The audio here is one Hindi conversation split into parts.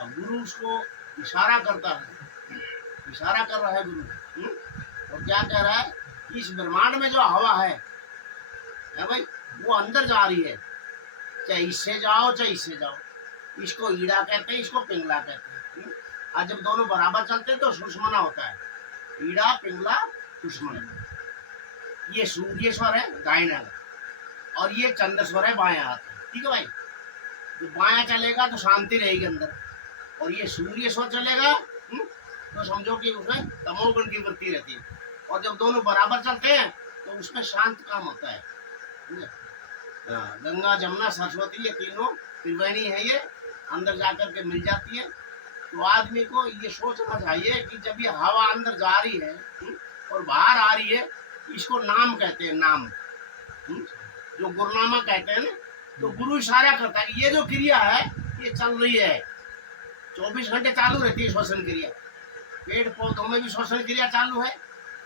अब गुरु उसको इशारा करता है, इशारा कर रहा है गुरु। और क्या कह रहा है, इस ब्रह्मांड में जो हवा है भाई, वो अंदर जा रही है, चाहे इससे जाओ चाहे इससे जाओ। इसको ईड़ा कहते हैं, इसको पिंगला कहते हैं। आज जब दोनों बराबर चलते हैं तो सुषमना होता है, ईड़ा पिंगला सुषमना। ये सूर्येश्वर है दाहिने हाथ और ये चंद्रेश्वर है बाएं हाथ। ठीक है भाई, जो बायां चलेगा तो शांति रहेगी अंदर, और ये सूर्येश्वर चलेगा तो समझो कि उसमें तमोगुण की वृत्ति रहती है। और जब दोनों बराबर चलते हैं तो उसमें शांत काम होता है। गंगा जमुना सरस्वती ये तीनों त्रिवेणी है, ये अंदर जाकर के मिल जाती है। तो आदमी को ये सोचना चाहिए कि जब ये हवा अंदर जा रही है और बाहर आ रही है, इसको नाम कहते हैं, नाम जो गुरुनामा कहते हैं ना। तो गुरु इशारा करता है कि ये जो क्रिया है ये चल रही है, 24 घंटे चालू रहती है श्वसन क्रिया। पेड़ पौधों में भी श्वसन क्रिया चालू है,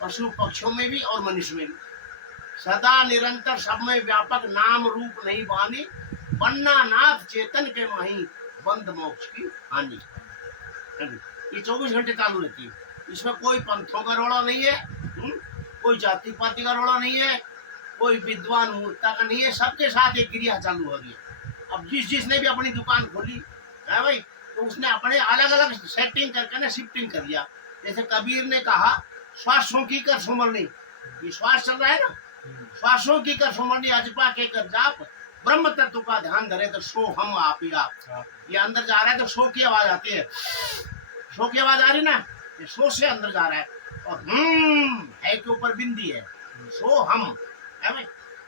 पशु पक्षियों में भी और मनुष्य में भी। सदा निरंतर सब में व्यापक नाम रूप नहीं बानी, बन्ना नाथ चेतन के माही बंद मोक्ष की हानि। ये 24 घंटे चालू रहती है, इसमें कोई पंथों का रोड़ा नहीं है, कोई जाति पाति का रोड़ा नहीं है, कोई विद्वान मूर्खता का नहीं है। सबके साथ एक क्रिया चालू हो रही है। अब जिसने भी अपनी दुकान खोली है भाई, तो उसने अपने अलग अलग सेटिंग करके ना शिफ्टिंग कर दिया। जैसे कबीर ने कहा, श्वासों की कर सुमरनी, ये श्वास चल रहा है ना, श्वासों की कर सुमरनी अजपा के कर जाप, ब्रह्म तत्व का ध्यान धरे तो सो हम आप ही आप। ये अंदर जा रहा है तो सो की आवाज आती है, सो की आवाज आ रही ना, ये सो से अंदर जा रहा है। और है के ऊपर बिंदी है, सो हम है भाई।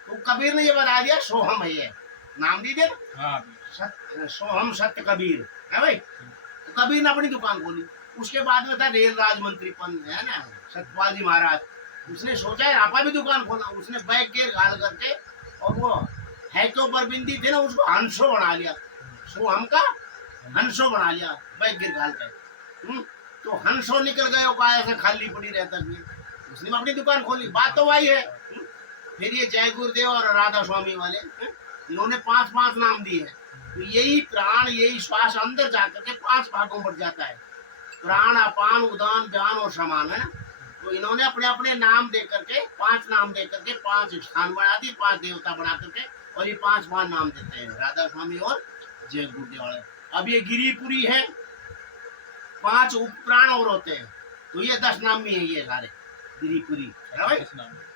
तो कबीर ने ये बता दिया, सो हम है, ये नाम दी दे ना, सो हम सत्य कबीर है भाई। तो कबीर ने अपनी दुकान खोली। उसके बाद में था रेल राज मंत्री पन है ना, सतपाल जी महाराज। उसने सोचा है आपा भी दुकान खोला। उसने बैग गेर घाल करके और वो है के ऊपर बिंदी थे ना, उसको हंसो बना लिया, सो हम का हंसो बना लिया बैग गिर घाल के। तो हंसो निकल गए, वो ऐसे खाली पड़ी रहता थी। उसने अपनी दुकान खोली। बात तो वही है। फिर ये जय गुरुदेव और राधा स्वामी वाले इन्होंने 5-5 नाम दिए हैं। तो यही प्राण, यही श्वास अंदर जाकर के 5 भागों बढ़ जाता है, प्राण, अपान, उदान, ज्ञान और समान, है ना। तो इन्होंने अपने अपने नाम दे करके 5 नाम दे करके 5 स्थान बना दिए, 5 देवता बना करके, और ये 5 नाम देते हैं, राधा स्वामी और जय गुरुदेव वाले। अब ये गिरिपुरी है, 5 उपप्राण और होते हैं, तो ये 10 नाम भी है ये सारे गिरिपुरी है भाई।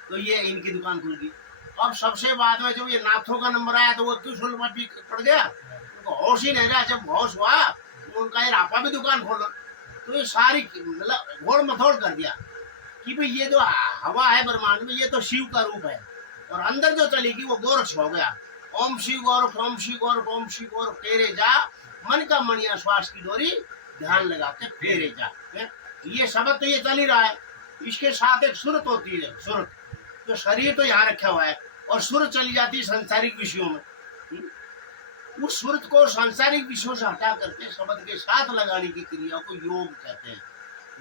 तो ये इनकी दुकान खुल गई। अब सबसे बाद में जब ये नाथों का नंबर आया तो वो क्यों सुलमती पड़ गया, उनको होश ही नहीं रहा। जब होश हुआ तो उनका ये आपा भी दुकान खोला। तो ये सारी मतलब घोड़ मथोड़ कर दिया कि भाई ये जो हवा है ब्रह्मांड में, ये तो शिव का रूप है, और अंदर जो चलेगी वो गोरक्ष हो गया। ओम शिव गौरख, ओम शिव गौरख, ओम शिव गौरख, तेरे जा मन का मणिया श्वास की डोरी, ध्यान लगा के फेरे जा। ये शब्द तो ये चल ही रहा है। इसके साथ एक सुरत होती है, सुरत। तो शरीर तो यहाँ रखा हुआ है और सुरत चली जाती है सांसारिक विषयों में। उस सुरत को सांसारिक विषयों से हटा करके शब्द के साथ लगाने की क्रिया को योग कहते हैं।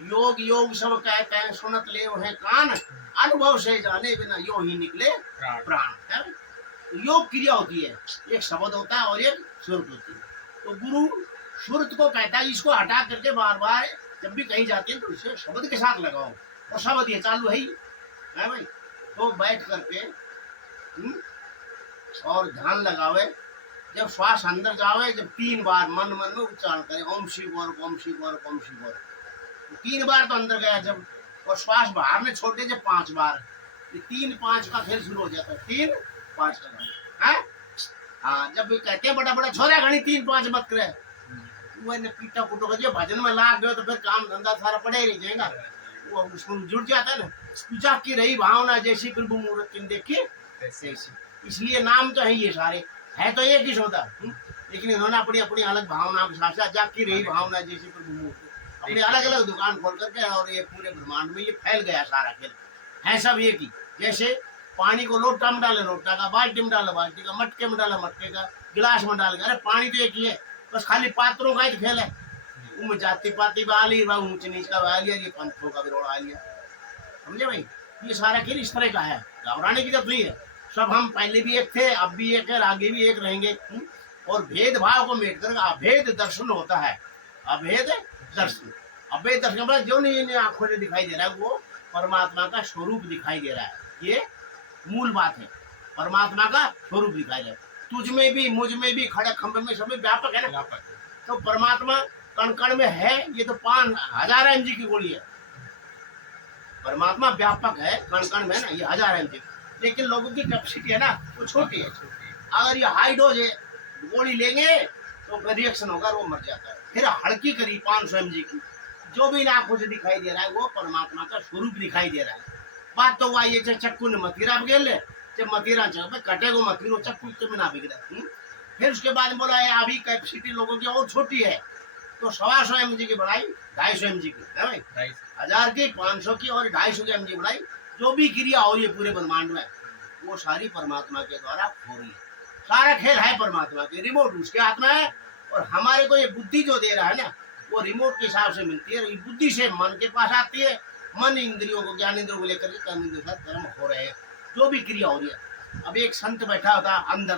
योग योग सब कहते हैं, सुनत ले है कान, अनुभव से जाने बिना यो ही निकले प्राण। है तो योग क्रिया होती है, एक शब्द होता है और एक सुरत होती है। तो गुरु सुरत को कहता है, इसको हटा करके बार बार जब भी कहीं जाते हैं तो इसे शब्द के साथ लगाओ, और शब्द ये चालू है भाई। तो बैठ करके और ध्यान लगावे। जब श्वास अंदर जावे, जब 3 बार मन मन में उच्चारण करे, ओम शिव गौरख, ओम शिव गौरख, ओम शिव गौरख। 3 बार तो अंदर गया जब, और श्वास बाहर में छोड़े जब 5 बार, 3-5 का खेल शुरू हो जाता है। 3-5 का है। हाँ, जब भी कहते हैं बड़ा बड़ा छोरा घनी 3-5 मत करे, मैंने पीटा पुटो कर भजन में लाग गए तो फिर काम धंधा सारा पड़े ही जाएगा, वो उसमें जुड़ जाता है ना। पूजा की रही भावना जैसी प्रभु मूर्त देखी ऐसी। इसलिए नाम तो है ये सारे, है तो एक ही सौदा, लेकिन इन्होंने अपनी अपनी अलग भावना के साथ साथ जाग की रही भावना जैसी प्रभु मूर्त अपनी अलग अलग दुकान खोल करके, और ये पूरे ब्रह्मांड में ये फैल गया सारा खेल है सब एक ही। जैसे पानी को लोटा में डाले लोटा का, बाल्टी में डाले बाल्टी का, मटके में डाले मटके का, गिलास में डाल, अरे पानी तो एक ही है, बस खाली पात्रों का ही तो खेल है। उनमें जाति पाति बहा ली, ऊंच नीच का बहा लिया, ये पंथों का विरोध आ लिया। समझे भाई, ये सारा खेल इस तरह का है, घबराने की जरूरत नहीं है। सब हम पहले भी एक थे, अब भी एक है, आगे भी एक रहेंगे। और भेदभाव को मिट कर अभेद दर्शन होता है। अभेद दर्शन। अभेद दर्शन मतलब जो नहीं आंखों से दिखाई दे रहा है वो परमात्मा का स्वरूप दिखाई दे रहा है। ये मूल बात है, परमात्मा का स्वरूप दिखाई दे रहा है। तुझ में भी, मुझ में भी, खड़े खंभे में, सब में व्यापक है ना। तो परमात्मा कण कण में है। ये तो 5000 mg की गोली है। परमात्मा व्यापक है, कण कण में ना, ये 1000 mg। लेकिन लोगों की कैपेसिटी है ना वो छोटी है। अगर ये हाई डोज है गोली लेंगे तो रिएक्शन होगा, वो मर जाता है। फिर हल्की करी 500 mg की, जो भी आंखों से दिखाई दे रहा है वो परमात्मा का स्वरूप दिखाई दे रहा है। बात तो वही है, चक्कू ने मतीरा बिगड़ ले, जब मतीरा कटे को मतीरो चक्कू के में ना बिगड़ा। फिर उसके बाद बोला है अभी कैपेसिटी लोगों की और छोटी है, तो 125 mg की बढ़ाई 250 mg की है भाई, 1000 की, 500 की और 250 mg बढ़ाई। जो भी क्रिया हो रही है पूरे ब्रह्मांड में वो सारी परमात्मा के द्वारा हो रही है। सारा खेल है परमात्मा के, रिमोट उसके हाथ में है। और हमारे को ये बुद्धि जो दे रहा है ना वो रिमोट के हिसाब से मिलती है। बुद्धि से मन के पास आती है, मन इंद्रियों को, ज्ञान इंद्रियों को लेकर के कर्म इंद्रियों के साथ कर्म हो रहे हैं, जो भी क्रिया हो रही है। अब एक संत बैठा होता अंदर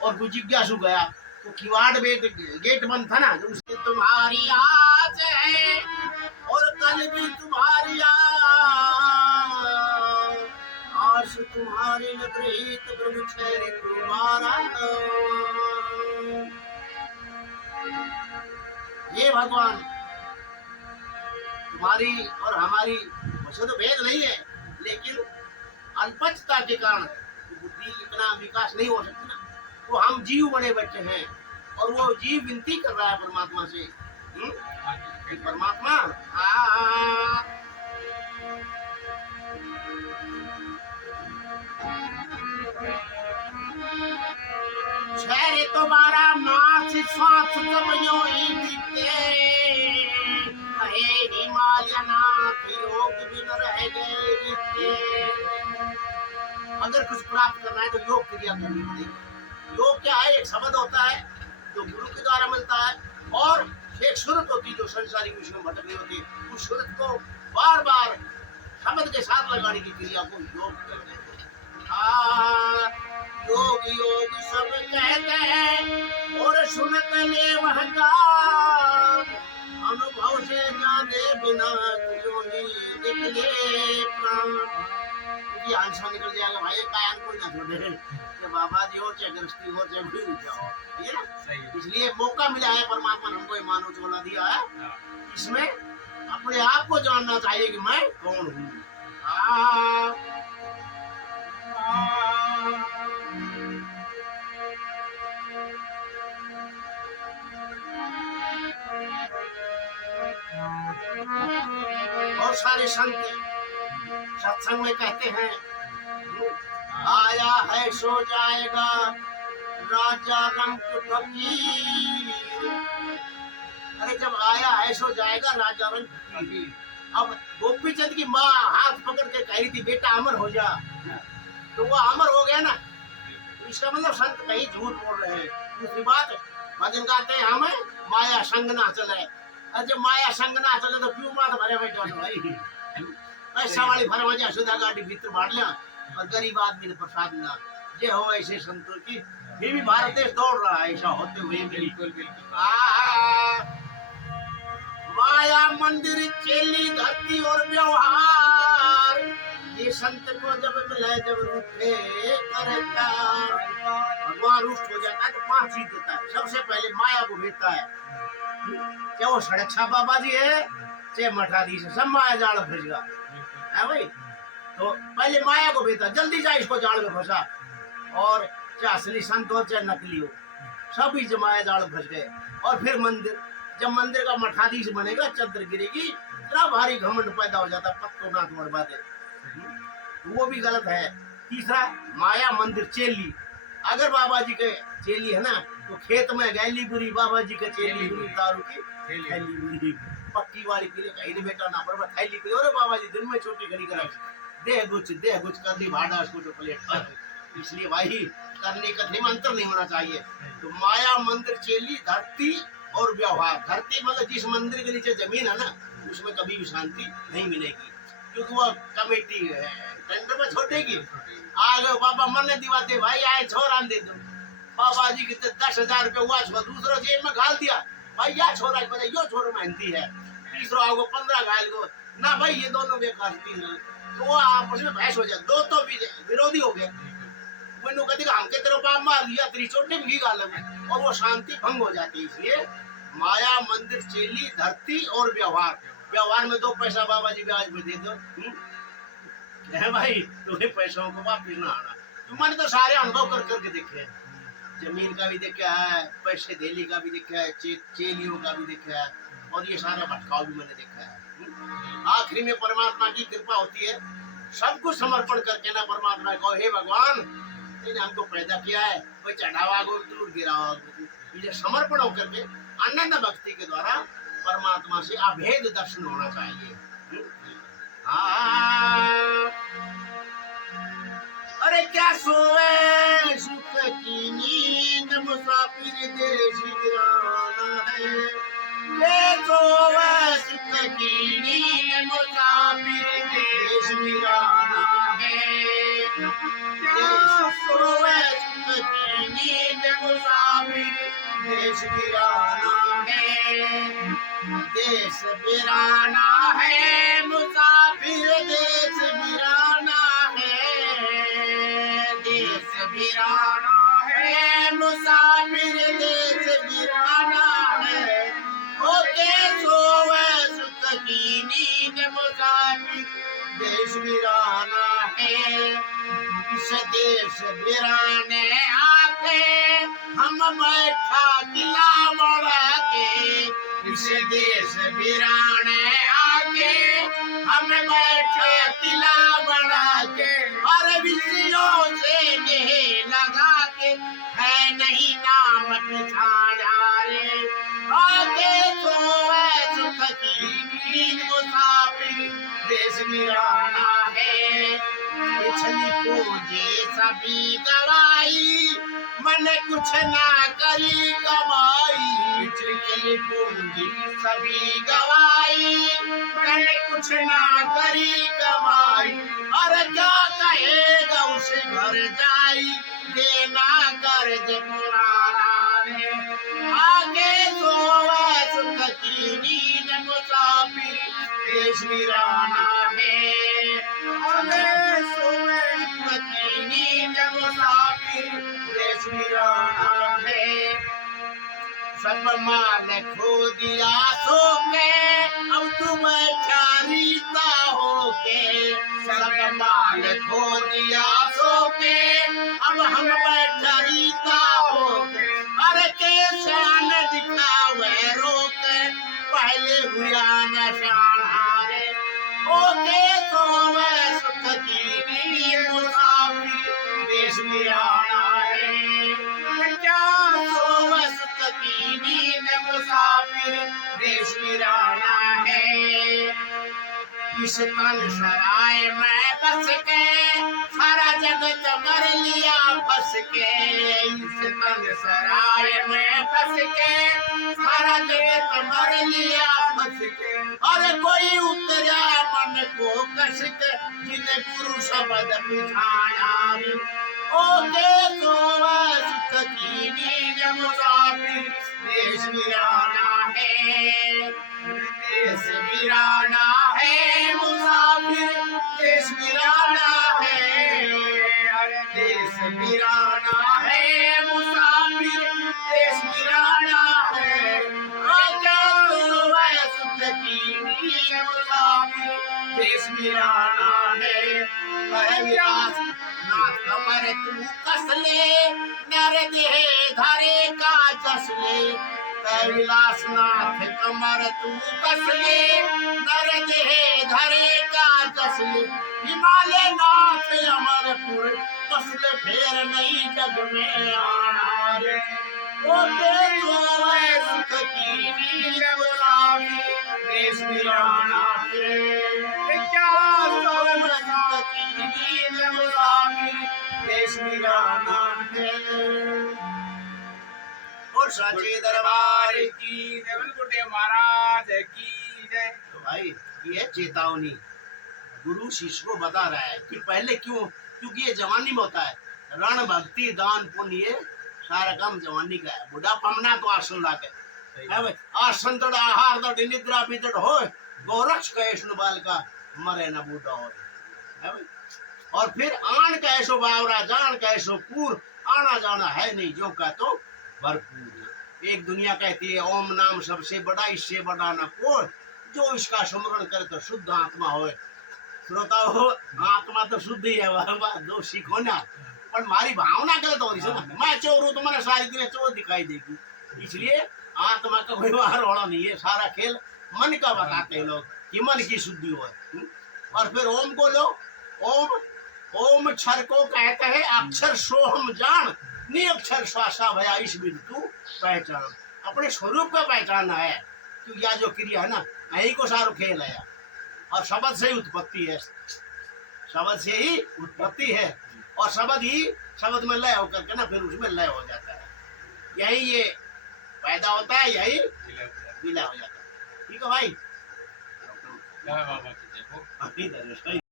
और कोई जिज्ञासु गया तो किवाड़ में गेट बंद था ना, तो उससे तुम्हारी आज है और कल भी तुम्हारी आज तुम्हारी नगरीत प्रभु छेरी तुम्हारा। ये भगवान तुम्हारी और हमारी वैसे तो भेद नहीं है, लेकिन अल्पज्ञता के कारण बुद्धि इतना विकास नहीं हो सकता ना। तो हम जीव बने बैठे हैं और वो जीव विनती कर रहा है परमात्मा से, परमात्मा छेरे तुम्हारा मास श्वास जब यो ही बीते, कहे हिमालय नाथ योग बिन रह गए बीते। अगर कुछ प्राप्त करना है तो योग क्रिया करनी पड़ेगी। योग क्या है? एक शब्द होता है जो गुरु के द्वारा मिलता है, और एक सूरत होती है जो संसारिक विषय में भटक रही होती है। उस सूरत को बार बार शब्द के साथ लगाने की क्रिया को योग कहते हैं। योग योग सब कहते हैं और सुनत ले वह का, अनुभव से जाने बिना क्यों ही निकले प्राण। क्योंकि आंसर निकल जाएगा भाई, कायन कोई ना छोड़े, चाहे बाबा जी हो, चाहे गृहस्थी हो, चाहे भी जाओ, ये ना। इसलिए मौका मिला है परमात्मा ने हमको, मानव चोला दिया है। इसमें अपने आप को जानना चाहिए कि मैं कौन हूँ। बहुत सारे संत सत्संग में कहते हैं आया है सो जाएगा राजा रंग फकीर। अरे जब आया है सो जाएगा राजा रंग फकीर। अब गोपी चंद की माँ हाथ पकड़ के कह रही थी बेटा अमर हो जा, तो वो अमर हो गया ना। तो इसका मतलब संत कहीं झूठ बोल रहे हैं। दूसरी बात, भजन गाते हैं हमें माया संग ना चले। अरे जब माया संग ना चले तो क्यों मात भरे बैठे हो भाई? पैसा वाली भर वजह सुधा गाड़ी भीतर बांट लिया और गरीब आदमी ने प्रसाद मिला। ये हो ऐसे संतों की, फिर भी भारत देश दौड़ रहा है ऐसा होते हुए। बिल्कुल माया मंदिर चेली धरती और व्यवहार, ये संत को जब मिले जब रूठे करता, भगवान रुष्ट हो जाता है तो 5 चीज देता है। सबसे पहले माया को भेजता है, क्या वो सड़क्षा बाबा जी है चाहे मठाधीश है, सब माया जाल फंसेगा है भाई। तो पहले माया को भेजता, जल्दी जा इसको जाल में फंसा। और चाहे असली संत हो चाहे नकली हो, सभी माया जाल फंस गए। और फिर मंदिर, जब मंदिर का मठाधीश बनेगा चंद्र गिरेगी, इतना भारी घमंड पैदा हो जाता, पत्तों नाथ बर्बादे, वो भी गलत है। तीसरा माया मंदिर चेली, अगर बाबा जी के चेली है ना तो खेत में गैली बुरी, बाबा जी के चेली बुरी, दारू की थैली बुरी, पक्की वाली पीले कहीं नहीं बेटा ना पर थैली पी। अरे बाबा जी दिन में छोटी खड़ी करा देह गुच कर दी भाड़ा उसको जो प्लेट। इसलिए भाई करने का निमंत्रण नहीं होना चाहिए। तो माया मंदिर चेली धरती और व्यवहार। धरती मतलब जिस मंदिर के नीचे जमीन है ना उसमें कभी भी शांति नहीं मिलेगी, क्योंकि वो कमेटी है टेंडर में छोड़ेगी। आगे बाबा मन दिवाते भाई आए छोड़ आन दे दो, बाबा जी के 10,000 रुपये हुआ, दूसरा जेब में घाल दिया, भाई या छोरा के बजाय यो छोरो मेहनती है, तीसरा आओ 15 घायल को ना भाई ये दोनों बेकार तीन, तो वो आपस में बहस हो जाए, दो तो विरोधी हो गए। वो कभी हमके तेरे बाप मार दिया, तेरी चोट भी गाल में, और वो शांति भंग हो जाती है। इसलिए माया मंदिर चेली धरती और व्यवहार, व्यवहार में 2 पैसा बाबा जी ब्याज में दे दो है भाई, तुम्हें पैसों को वापिस ना आना। तुमने तो सारे अनुभव कर करके देखे हैं, जमीन का भी देखा है, पैसे धेली का भी देखा है, चेलियों का भी देखा है, और ये सारा भटकाव भी मैंने देखा है। आखिरी में परमात्मा की कृपा होती है, सब कुछ समर्पण करके ना परमात्मा को, हे भगवान तूने हमको पैदा किया है, कोई चढ़ावा गो दूर गिरावा, ये समर्पण होकर के अनंत भक्ति के द्वारा परमात्मा से अभेद दर्शन होना चाहिए। अरे क्या सोए सुख की नींद, मुसाफिर देश वीराना है, ये सोए सुख की नींद, मुसाफिर देश वीराना है, सोए सुख की नींद, मुसाफिर देश वीराना है, देश वीराना है, मुसाफिर देश वीराना है, देश वीराना है, मुसाफिर देश वीराना है, ओ सोवे सुख की नींद, मुसाफिर देश वीराना है, इस देश वीराने आके हम बैठा किला बड़ा के, इस देश वीराने आके हम बैठे किला बना के, और विषयों से नेह लगा के, है नहीं नाम पिछाड़ा रे, आके सोए सुख की नींद, मुसाफिर देश वीराना है, पिछली पूंजी सभी गवाई, मन कुछ ना करी कमाई, पिछली पूंजी सभी गवाई, मन कुछ ना करी कमाई, और क्या कहेगा उसे घर जाई, देना कर्ज पुराना रे, आगे सोवे सुख की नींद, मुसाफिर देश वीराना है, आगे सोवे सुख की नींद, मुसाफिर देश वीराना है, सब मान खो दिया सो के, अब तुम चारीता हो के, सब मान खो दिया सो के, अब हम बैठरीता हो के, अरे कैसे न दिखावे रोके, पहले हुआ नशान हारे, ओके सोवे सुख की नींद, मुसाफिर देश वीराना है, क्या सोवे सुख की नींद, मुसाफिर देश वीराना है, इस तन सराय में बस के, सारा जगत मर लिया फंस के, इस तन सराय में बस के, सारा जगत मर लिया फंस के, और कोई उतरा मन को कस के, जिन्हें गुरु शब्द पिछाया, ओके सोवे सुख की नींद, मुसाफिर देश वीराना है, देश वीराना है, मुसाफिर देश वीराना है, अरे देश वीराना है, मुसाफिर देश वीराना है, आजा सोवे सुख की नींद, मुसाफिर देश वीराना है, कहे विलास नाथ कमर तू कसले, नर देह धरे का जसले, कैलाश नाथ कमर तू कसले, नर देह धरे का जसले, हिमालय नाथ अमरपुर कसले, फेर नहीं जग में आना रे, ओके सोवे सुख की नींद, मुसाफिर देश वीराना है, क्या सोवे सुख की नींद, मुसाफिर देश वीराना है, और साचे दरबार की देवनकोटे महाराज की जय। तो भाई ये है चेतावनी, गुरु शिष्य को बता रहा है कि पहले क्यों, क्योंकि ये जवानी में होता है, रण भक्ति दान पुण्य ये सारा काम जवानी का है, बुढ़ापा में ना तो आसन लाके, है भाई आ संतड़ आहार द निद्रा बिदड़ हो गोरक्ष कैष्ण बाल का मरे न बूढ़ा हो है भाई। और फिर आन कैसो बावरा जान कैसो पूर आना जाना है नहीं जो का तो भरपूर। एक दुनिया कहती है ओम नाम सबसे बड़ा इससे बड़ा न कोई जो इसका स्मरण करे तो शुद्ध आत्मा होए। श्रोता हो आत्मा तो शुद्ध ही है वाह दो सीखो ना पर मारी भावना गलत हो रही है ना। मैं चोर हूं तो मैंने सारी दुनिया चोर दिखाई देगी। इसलिए आत्मा का कोई बाहर वाला नहीं है सारा खेल मन का बताते हैं लोग कि मन की शुद्धि हो। और फिर ओम को लो ओम ओम क्षर को कहते हैं अक्षर सोहम जान निअक्षर श्वासा भया इस बिन तू पहचान। अपने स्वरूप का पहचान है तो यह जो क्रिया है ना यही को सारो खेल है और शब्द से ही उत्पत्ति है। शब्द से ही उत्पत्ति है और शब्द ही शब्द में लय होकर के ना फिर उसमें लय हो जाता है। यही ये पैदा होता है यही विलय हो जाता है। ठीक है भाई। बाबा की जय हो।